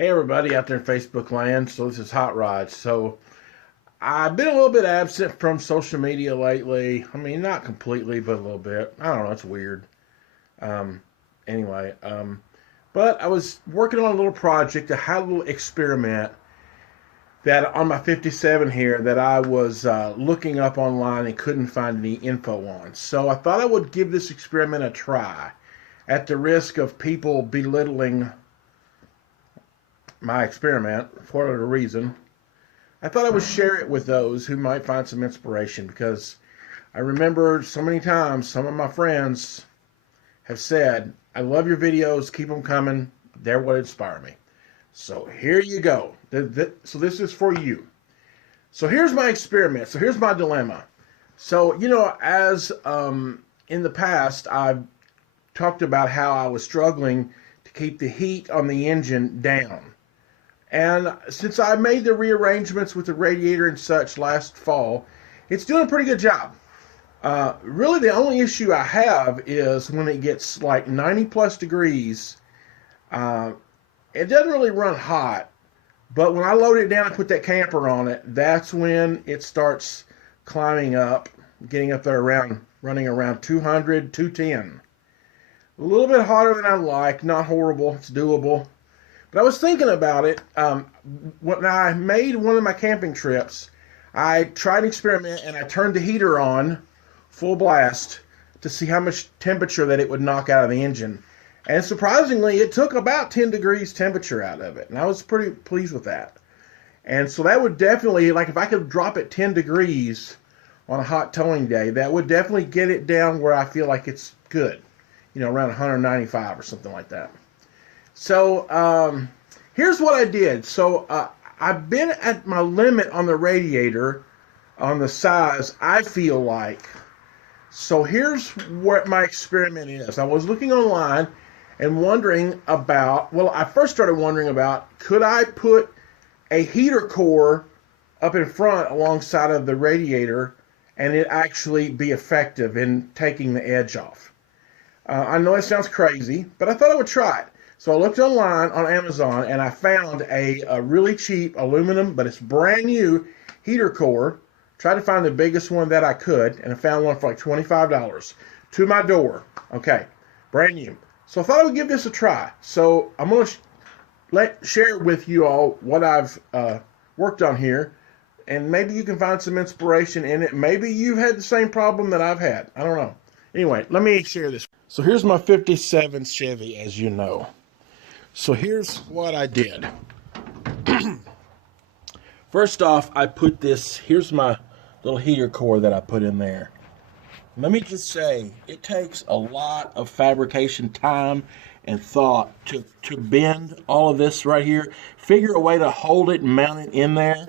Hey everybody out there in Facebook land. So this is Hot Rod. So I've been a little bit absent from social media lately. I mean, not completely, but a little bit. I don't know. It's weird. Um, anyway, but I was working on a little project, a little experiment that on my 57 here that I was looking up online and couldn't find any info on. So I thought I would give this experiment a try, at the risk of people belittling my experiment for whatever reason. I thought I would share it with those who might find some inspiration, because I remember so many times some of my friends have said, I love your videos, keep them coming, they're what inspire me. So here you go. So this is for you. So here's my experiment. So here's my dilemma. So, as in the past, I've talked about how I was struggling to keep the heat on the engine down. And since I made the rearrangements with the radiator and such last fall, it's doing a pretty good job. Really, the only issue I have is when it gets like 90 plus degrees. It doesn't really run hot, but when I load it down and put that camper on it, that's when it starts climbing up, getting up there running around 200, 210. A little bit hotter than I like, not horrible, it's doable. But I was thinking about it. When I made one of my camping trips, I tried an experiment and I turned the heater on full blast to see how much temperature that it would knock out of the engine. And surprisingly, it took about 10 degrees temperature out of it. And I was pretty pleased with that. And so that would definitely, like if I could drop it 10 degrees on a hot towing day, that would definitely get it down where I feel like it's good. Around 195 or something like that. So here's what I did. So I've been at my limit on the radiator, on the size, I feel like. So here's what my experiment is. I was looking online and wondering about, I first started wondering about, could I put a heater core up in front alongside of the radiator and it actually be effective in taking the edge off? I know it sounds crazy, but I thought I would try it. So I looked online on Amazon and I found a really cheap aluminum, but it's brand new heater core. Tried to find the biggest one that I could, and I found one for like $25 to my door. Okay, brand new. So I thought I would give this a try. So I'm going to share with you all what I've worked on here, and maybe you can find some inspiration in it. Maybe you've had the same problem that I've had. I don't know. Anyway, let me share this. So here's my 57 Chevy, as you know. So here's what I did. First off, I put this, here's my little heater core that I put in there. Let me just say, it takes a lot of fabrication time and thought to bend all of this right here. Figure a way to hold it and mount it in there,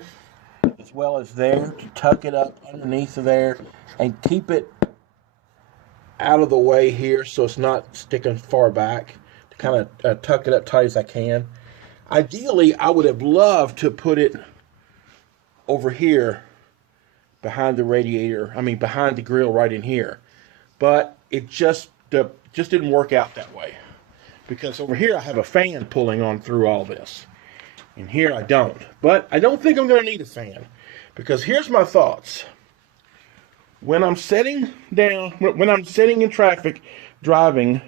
as well as there, to tuck it up underneath of there, and keep it out of the way here so it's not sticking far back, to kind of tuck it up tight as I can. Ideally, I would have loved to put it over here behind the radiator, behind the grill right in here, but it just didn't work out that way, because over here I have a fan pulling on through all this, and here I don't. But I don't think I'm going to need a fan, because here's my thoughts. When I'm sitting in traffic driving,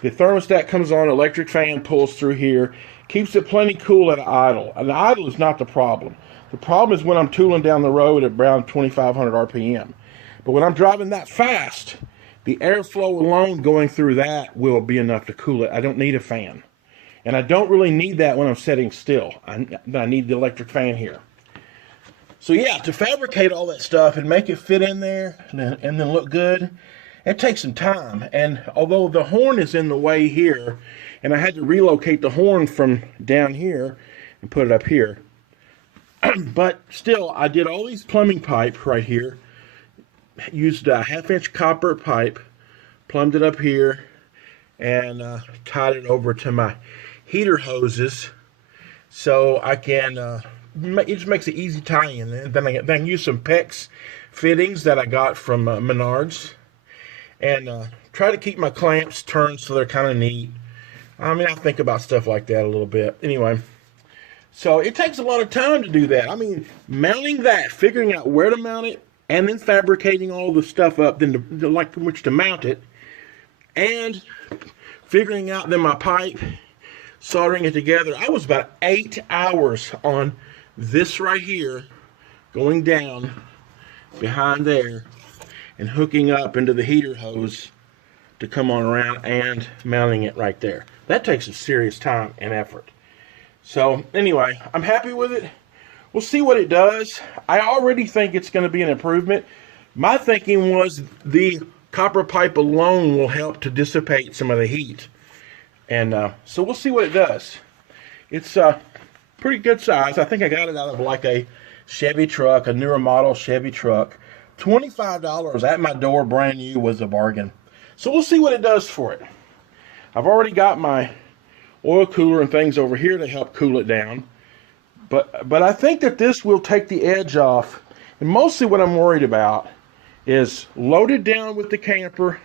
the thermostat comes on, electric fan pulls through here, keeps it plenty cool at idle. And the idle is not the problem. The problem is when I'm tooling down the road at around 2,500 RPM. But when I'm driving that fast, the airflow alone going through that will be enough to cool it. I don't need a fan. And I don't really need that when I'm sitting still. I need the electric fan here. So yeah, to fabricate all that stuff and make it fit in there and then look good, it takes some time. And although the horn is in the way here, and I had to relocate the horn from down here and put it up here, but still, I did all these plumbing pipe right here, used a 1/2-inch copper pipe, plumbed it up here, and tied it over to my heater hoses so I can, it just makes it easy tying. And then I can use some PEX fittings that I got from Menards, and try to keep my clamps turned so they're kind of neat. I think about stuff like that a little bit. Anyway, So it takes a lot of time to do that. I mean, mounting that, figuring out where to mount it, and then fabricating all the stuff up, then like from which to mount it, and figuring out then my pipe, soldering it together. I was about 8 hours on this right here, going down behind there and hooking up into the heater hose to come on around and mounting it right there. That takes some serious time and effort. So anyway, I'm happy with it. We'll see what it does. I already think it's going to be an improvement. My thinking was the copper pipe alone will help to dissipate some of the heat. And so we'll see what it does. It's pretty good size. I think I got it out of like a Chevy truck, a newer model Chevy truck. $25 at my door, brand new, was a bargain. So we'll see what it does for it. I've already got my oil cooler and things over here to help cool it down. But I think that this will take the edge off. And mostly what I'm worried about is loaded down with the camper,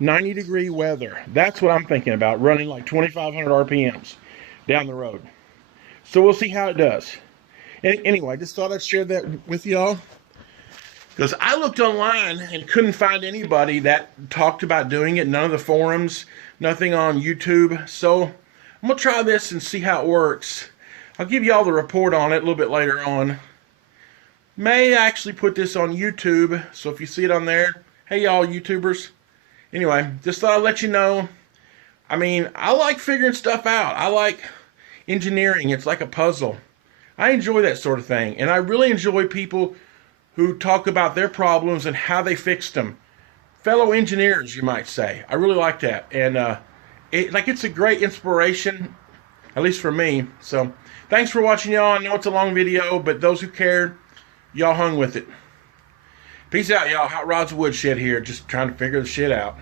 90-degree weather. That's what I'm thinking about, running like 2,500 RPMs down the road. So we'll see how it does. Anyway, I just thought I'd share that with y'all, because I looked online and couldn't find anybody that talked about doing it. None of the forums, nothing on YouTube. So I'm going to try this and see how it works. I'll give y'all the report on it a little bit later on. May actually put this on YouTube, so if you see it on there, hey y'all YouTubers. Anyway, just thought I'd let you know. I mean, I like figuring stuff out. I like engineering. It's like a puzzle. I enjoy that sort of thing. And I really enjoy people who talk about their problems and how they fixed them. Fellow engineers, you might say. I really like that. And it's a great inspiration, at least for me. So thanks for watching, y'all. I know it's a long video, but those who cared, y'all hung with it. Peace out, y'all. Hot Rods Woodshed here, just trying to figure the shit out.